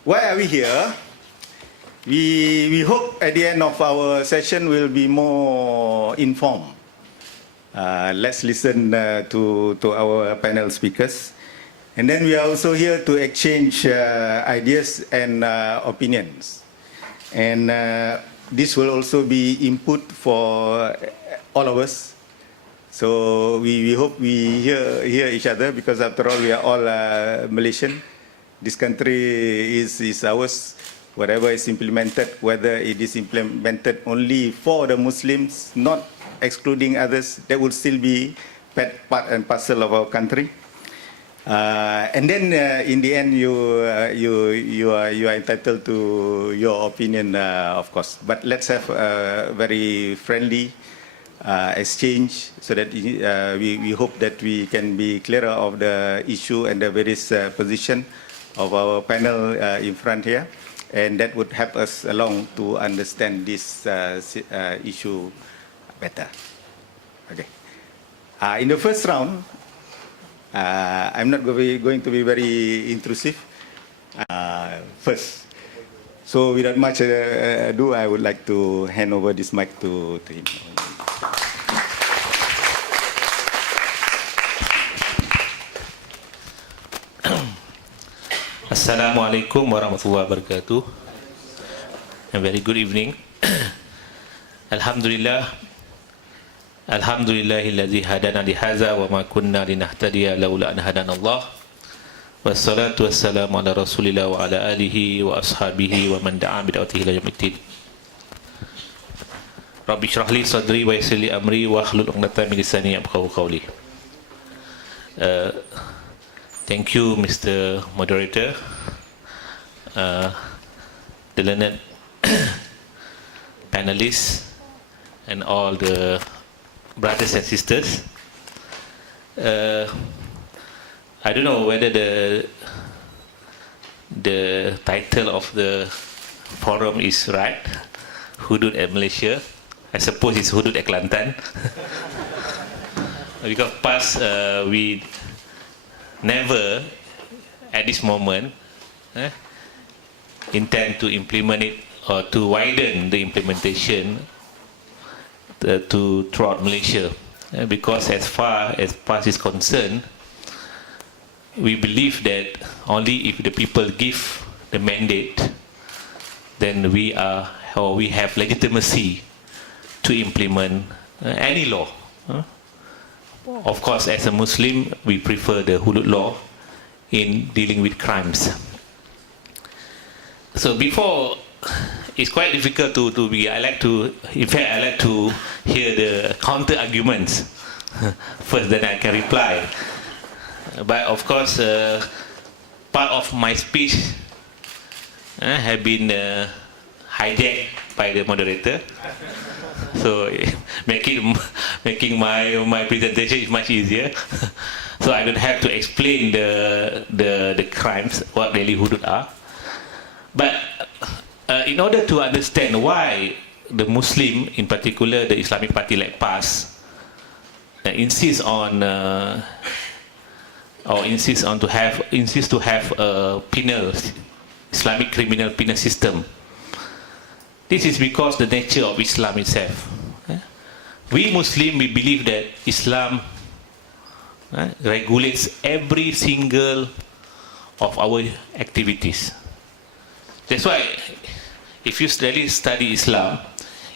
Why are we here? We hope at the end of our session we'll be more informed. Let's listen to our panel speakers. And then we are also here to exchange ideas and opinions. And this will also be input for all of us. So we hope we hear each other, because after all we are all Malaysian. This country is ours. Whatever is implemented, whether it is implemented only for the Muslims, not excluding others, that will still be part and parcel of our country. And then in the end, you are entitled to your opinion, of course. But let's have a very friendly exchange, so that we hope that we can be clearer of the issue and the various position of our panel in front here, and that would help us along to understand this issue better. Okay. In the first round, I'm not going to be very intrusive. First, so without much ado, I would like to hand over this mic to him. Assalamualaikum warahmatullahi wabarakatuh. A very good evening. Alhamdulillah. Alhamdulillahilladzi hadana li hadza wa ma kunna linahtadiya laula an hadana Allah. Wassalatu wassalamu ala Rasulillah wa ala alihi wa ashabihi wa man da'a bi da'watihi ila yaumiddin. Rabbi shrah li sadri wa yassir li amri wa hlul 'uqdatam min lisani yafqahu qawli. Thank you, Mr. Moderator, the learned panelists, and all the brothers and sisters. I don't know whether the title of the forum is right, Hudud at Malaysia. I suppose it's Hudud at Kelantan. Because past we never at this moment intend to implement it or to widen the implementation to throughout Malaysia, because as far as past is concerned, we believe that only if the people give the mandate, then we have legitimacy to implement any law. Of course, as a Muslim, we prefer the Hudud law in dealing with crimes. So before, it's quite difficult to be, I like to hear the counter arguments first, then I can reply. But of course, part of my speech have been hijacked by the moderator. So making my presentation is much easier. So I don't have to explain the crimes, what really Hudud are. But in order to understand why the Muslim, in particular the Islamic party like PAS, insist to have a penal, Islamic criminal penal system. This is because the nature of Islam itself. We Muslim, we believe that Islam regulates every single of our activities. That's why, if you really study Islam,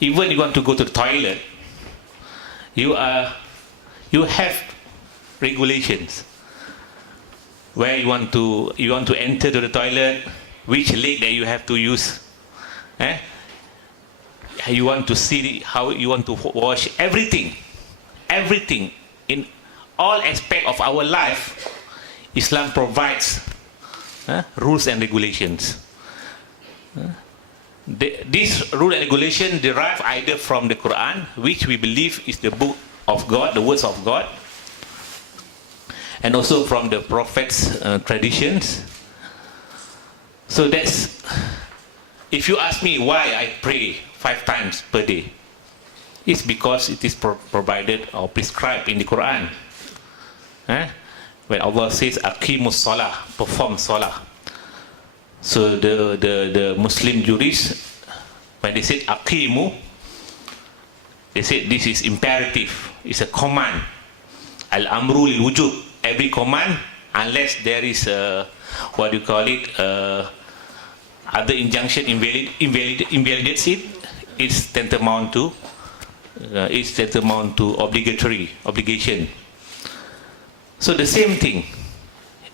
even you want to go to the toilet, you have regulations. Where you want to enter to the toilet, which leg that you have to use. You want to see how you want to wash everything in all aspects of our life. Islam provides rules and regulations. This rule and regulation derive either from the Quran, which we believe is the book of God, the words of God, and also from the Prophet's traditions. So that's, if you ask me why I pray 5 times per day, it's because it is provided or prescribed in the Quran. When Allah says, Aqimus Salah, perform Salah. So the Muslim jurists, when they said aqimu, they said this is imperative, it's a command. Al-amru lil-wujub, every command, unless there is a, what do you call it, other injunction invalidates it, it's tantamount to obligation. So the same thing.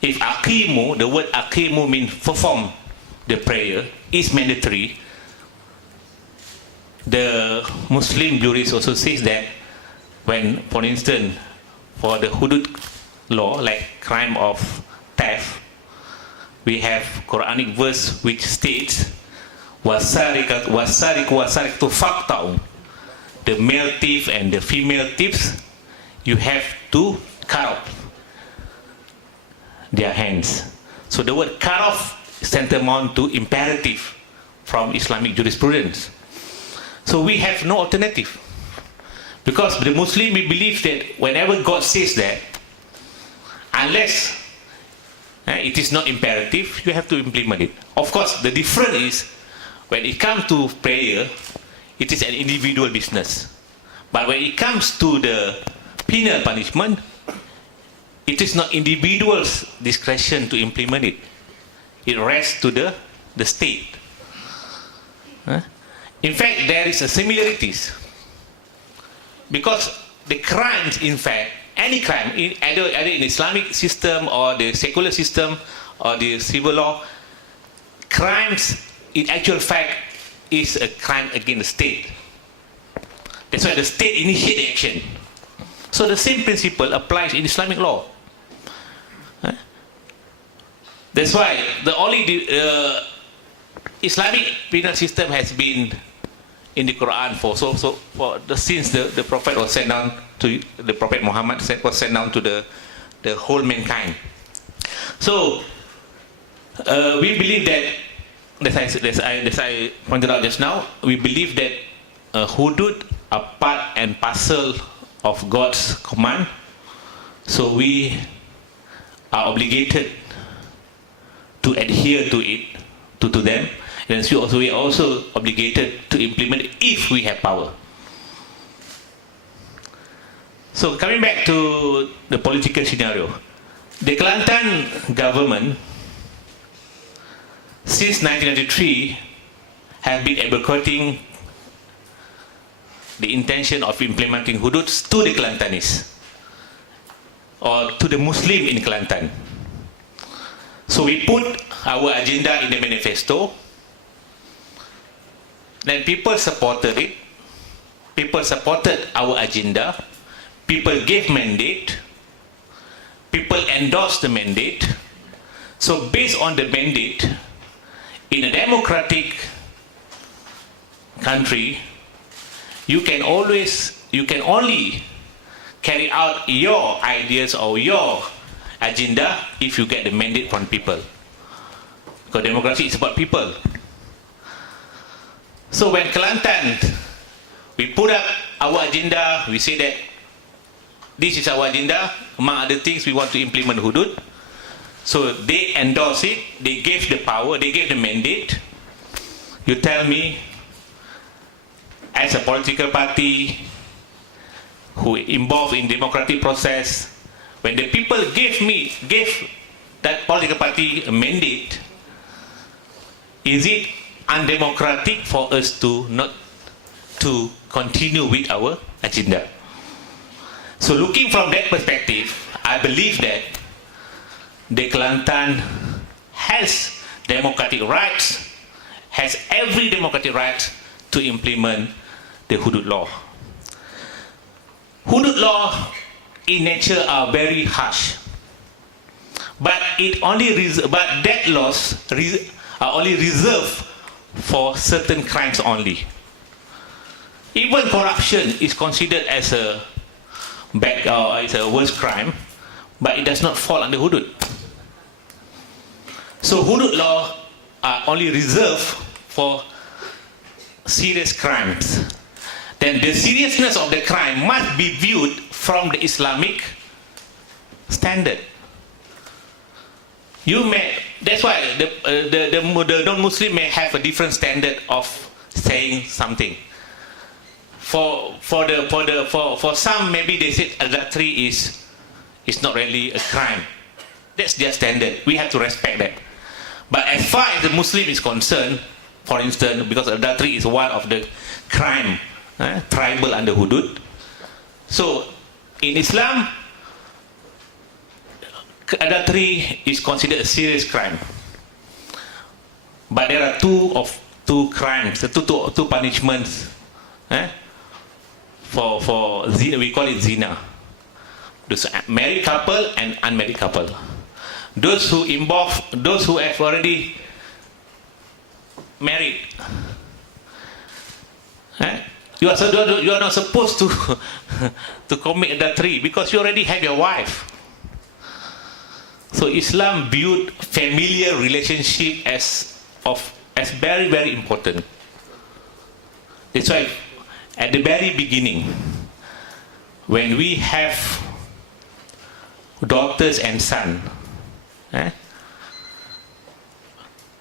If aqimu, the word aqimu means perform the prayer, is mandatory. The Muslim jurist also says that when, for instance, for the hudud law, like crime of theft, we have Quranic verse which states, wasariqatu wasariqatu faqta'u, the male thief and the female thieves, you have to cut off their hands. So the word cut off is tantamount to imperative from Islamic jurisprudence. So we have no alternative. Because the Muslim, we believe that whenever God says that, unless it is not imperative, you have to implement it. Of course, the difference is, when it comes to prayer, it is an individual business. But when it comes to the penal punishment, it is not individual's discretion to implement it. It rests to the state. In fact, there is a similarities. Because the crimes, in fact, any crime, either in the Islamic system or the secular system or the civil law, crimes in actual fact is a crime against the state. That's why the state initiates the action. So the same principle applies in Islamic law. That's why the only Islamic penal system has been in the Quran since the Prophet was sent down to the Prophet Mohamed was sent down to the whole mankind. So we believe that, as I pointed out just now, we believe that hudud are part and parcel of God's command. So we are obligated to adhere to it, to them. And so we are also obligated to implement it if we have power. So coming back to the political scenario, the Kelantan government since 1993 have been advocating the intention of implementing hudud to the Kelantanis or to the Muslim in Kelantan. So we put our agenda in the manifesto. Then people supported it. People supported our agenda. People gave mandate. People endorsed the mandate. So based on the mandate, in a democratic country, you can only carry out your ideas or your agenda if you get the mandate from people. Because democracy is about people. So when Kelantan, we put up our agenda, we say that this is our agenda, among other things we want to implement hudud. So they endorse it, they gave the power, they gave the mandate. You tell me, as a political party who involved in democratic process, when the people gave that political party a mandate, is it undemocratic for us to not to continue with our agenda? So looking from that perspective, I believe that the Kelantan has democratic rights, has every democratic right to implement the hudud law. Hudud law in nature are very harsh, but that laws are only reserved for certain crimes only. Even corruption is considered as a bad or as a worst crime, but it does not fall under hudud. So hudud law are only reserved for serious crimes. Then the seriousness of the crime must be viewed from the Islamic standard. You may that's why the non-Muslim may have a different standard of saying something. For some, maybe they said adultery is not really a crime. That's their standard. We have to respect that. But as far as the Muslim is concerned, for instance, because adultery is one of the crime tribal under Hudud. So in Islam, adultery is considered a serious crime. But there are two crimes, two punishments for zina. We call it zina. Those married couple and unmarried couple. Those who have already married. You are not supposed to commit adultery because you already have your wife. So Islam viewed familiar relationship as very, very important. That's why at the very beginning, when we have daughters and sons,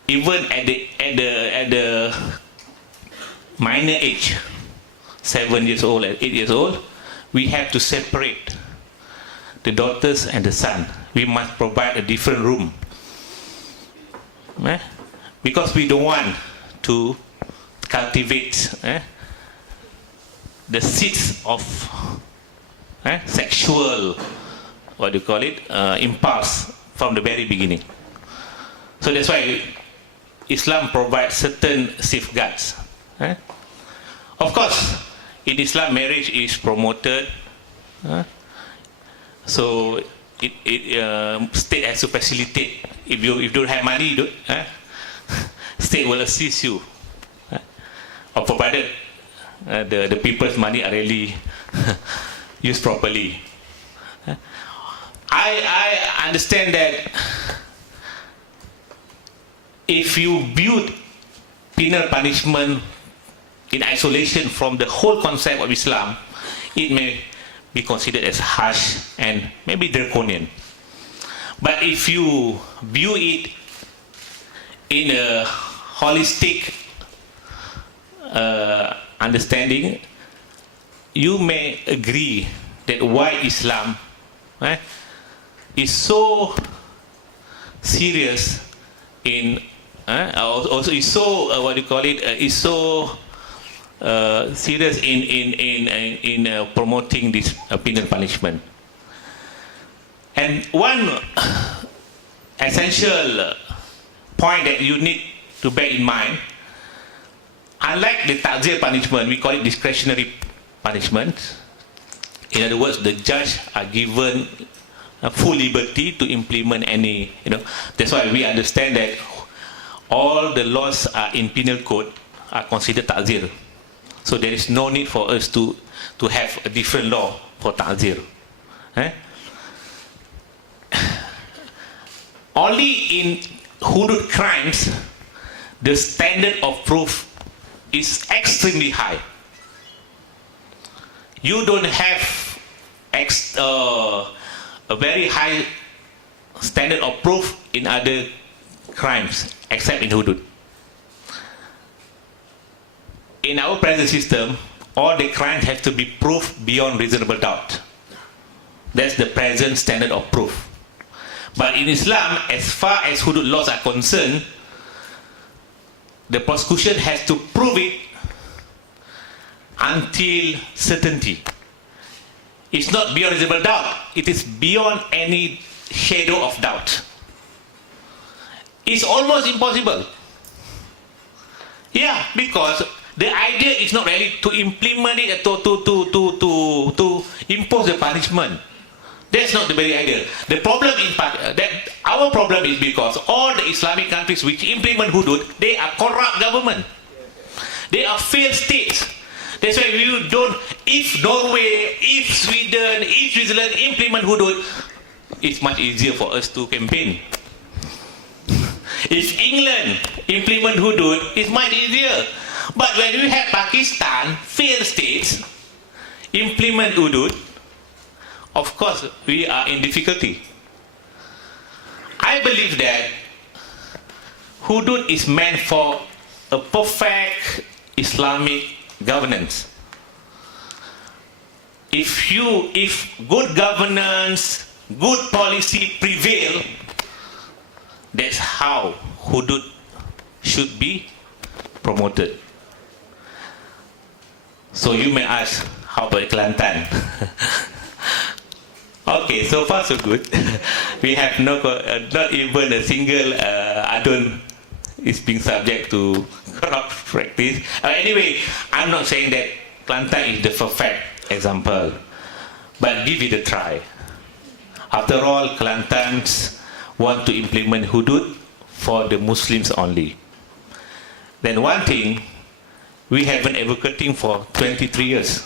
even at the minor age, 7 years old and 8 years old, we have to separate the daughters and the son. We must provide a different room, because we don't want to cultivate the seeds of sexual, impulse from the very beginning. So that's why Islam provides certain safeguards. Of course, in Islam, marriage is promoted. So state has to facilitate. If you don't have money, state will assist you, or provided the people's money are really used properly. I understand that if you viewed penal punishment in isolation from the whole concept of Islam, it may be considered as harsh and maybe draconian. But if you view it in a holistic understanding, you may agree that why Islam is so serious in also is so is so serious in promoting this penal punishment. And one essential point that you need to bear in mind, unlike the ta'zir punishment, we call it discretionary punishment. In other words, the judge are given a full liberty to implement any, that's why we understand that all the laws in penal code are considered ta'zir. So there is no need for us to have a different law for ta'zir. Only in hudud crimes, the standard of proof is extremely high. You don't have a very high standard of proof in other crimes except in hudud. In our present system, all the crimes have to be proved beyond reasonable doubt. That's the present standard of proof. But in Islam, as far as hudud laws are concerned, the prosecution has to prove it until certainty. It's not beyond reasonable doubt. It is beyond any shadow of doubt. It's almost impossible. Yeah, because the idea is not really to implement it, to impose the punishment. That's not the very idea. The problem is that our problem is because all the Islamic countries which implement hudud, they are corrupt government. They are failed states. That's why you don't. If Norway, if Sweden, if Switzerland implement hudud, it's much easier for us to campaign. If England implement hudud, it's much easier. But when we have Pakistan, failed states, implement hudud, of course we are in difficulty. I believe that Hudud is meant for a perfect Islamic governance. If good governance, good policy prevail, that's how Hudud should be promoted. So you may ask, how about Kelantan? Okay, so far so good. We have not even a single adult is being subject to corrupt practice. Anyway, I'm not saying that Kelantan is the perfect example, but give it a try. After all, Kelantans want to implement Hudud for the Muslims only. Then one thing, we have been advocating for 23 years.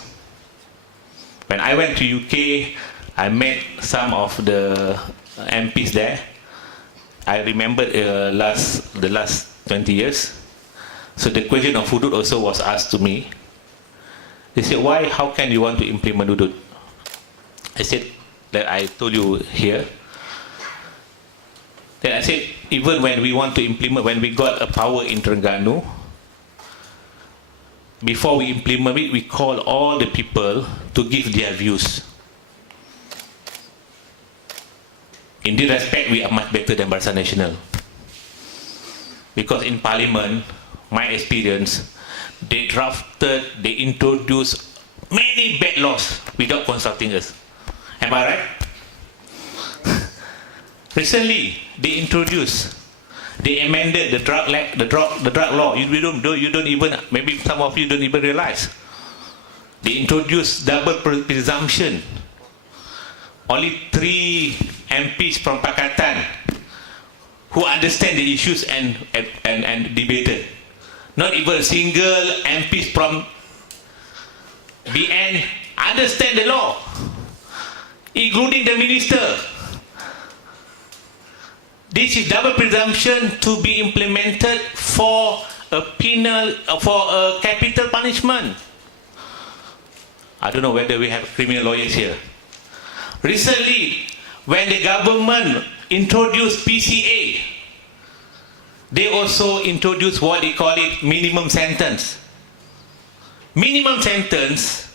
When I went to UK, I met some of the MPs there. I remember the last 20 years. So the question of Hudud also was asked to me. They said, why, how can you want to implement Hudud? I said, that I told you here. Then I said, even when we want to implement, when we got a power in Terengganu, before we implement it, we call all the people to give their views. In this respect, we are much better than Barisan Nasional. Because in Parliament, my experience, they introduced many bad laws without consulting us. Am I right? Recently, they amended the drug law. You don't even, maybe some of you don't even realize. They introduced double presumption. Only 3 MPs from Pakatan who understand the issues and debated. Not even a single MP from BN understand the law, including the minister. This is double presumption to be implemented for a capital punishment. I don't know whether we have criminal lawyers here. Recently, when the government introduced PCA, they also introduced what they call it minimum sentence. Minimum sentence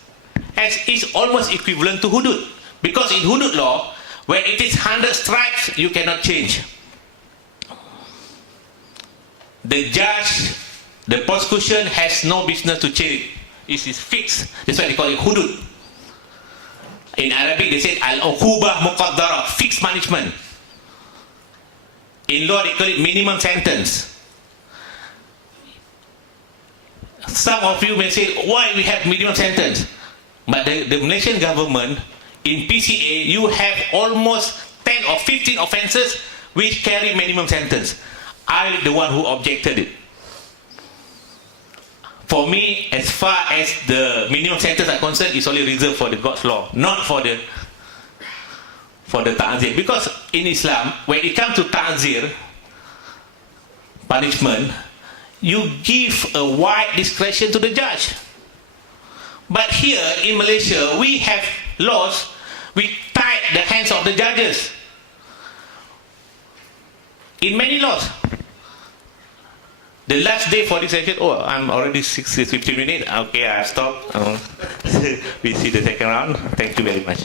is almost equivalent to Hudud. Because in Hudud law, when it is 100 strikes, you cannot change. The judge, the prosecution has no business to change. It is fixed. That's why they call it Hudud. In Arabic, they say al-uqubah muqaddara, fixed punishment. In law, they call it minimum sentence. Some of you may say, why we have minimum sentence? But the Malaysian government, in PCA, you have almost 10 or 15 offences which carry minimum sentence. I'm the one who objected it. For me, as far as the minimum sentence are concerned, it's only reserved for the God's law, not for the ta'zir. Because in Islam, when it comes to ta'zir, punishment, you give a wide discretion to the judge. But here in Malaysia, we have laws which tie the hands of the judges. In many laws. The last day for this session, I'm already 50 minutes. Okay, I'll stop. We see the second round. Thank you very much.